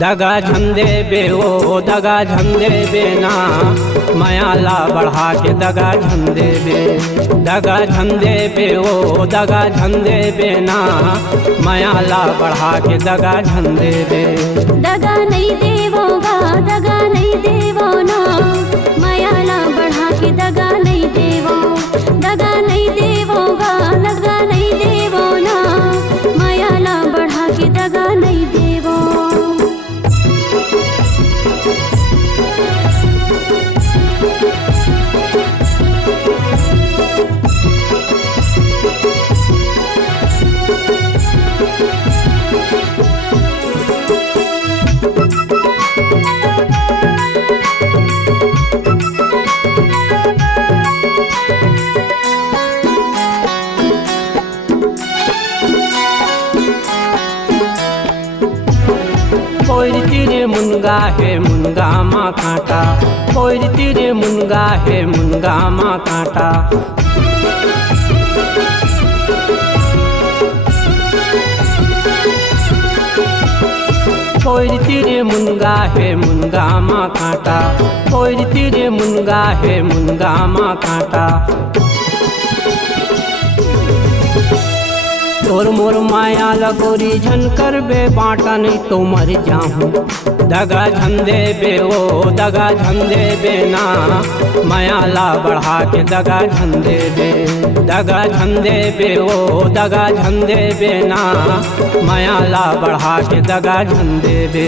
दगा झंदे बे ओ दगा झंदे बे ना मायाला बढ़ा के दगा झंदे बे। दगा झंदे बे ओ दगा झंदे बे ना मायाला बढ़ा के दगा झंदे बे। दगा नहीं देवोगा दगा नहीं देवो ना मायाला बढ़ा के दगा नहीं देवो। दगा नहीं देवोगा दगा नहीं देवो ना मायाला बढ़ा के दगा नहीं देवो। कोई तीरे मुनगा है मुनगा माँ कांटा। कोई तीरे मुनगा है मुनगा माँ कांटा। कोई तीरे मुनगा है मुनगा माँ कांटा। कोई तीरे मुनगा है मुनगा माँ कांटा। तोर मोर माया लगोरी झन कर बे बाटा नहीं तो मर जाऊं। दगा झंदे बे ओ दगा झंदे बे ना मायाला बढ़ा के दगा झंदे बे। दगा झंदे बे ओ दगा झंदे बे ना मायाला बढ़ा के दगा झंदे बे।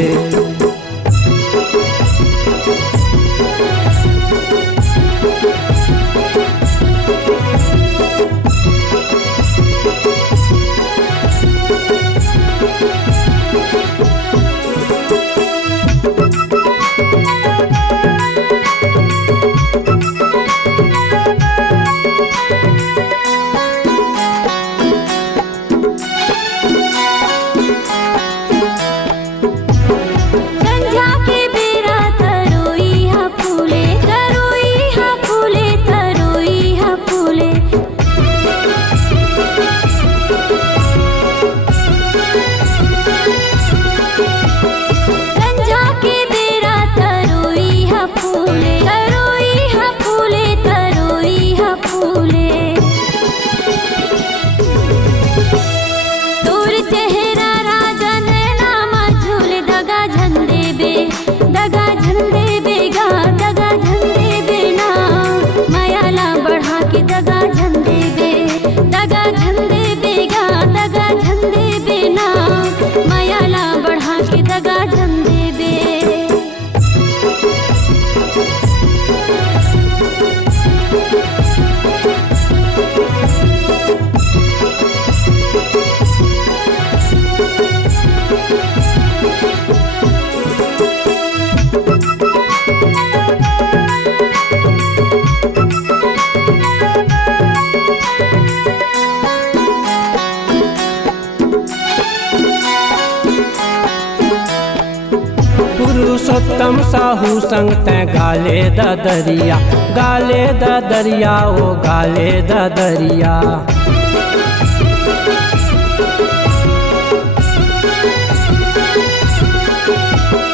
पुरुषोत्तम साहू संग तै गाले द दरिया। गाले द दरिया ओ गाले द दरिया।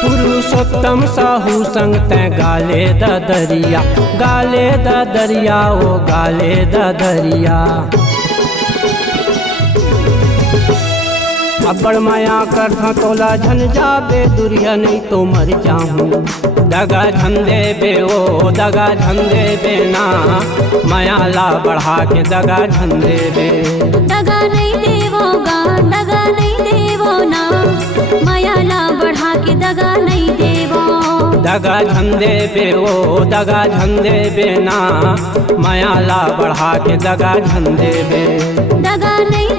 पुरुषोत्तम साहू संग तै गाले द दरिया। गाले द दरिया ओ गाले द दरिया। अब्बड़ माया कर तोला झन जाबे दुरिया नहीं तो मर जाऊं। दगा झंदे बे ओ दगा झंदे बे ना मायाला बढ़ा के दगा झंदे बे। दगा नहीं देवोगा दगा नहीं देवो ना मायाला बढ़ा के दगा नहीं देवो। दगा झंदे बे ओ दगा झंदे बे ना मायाला बढ़ा के दगा झंदे बे। दगा नहीं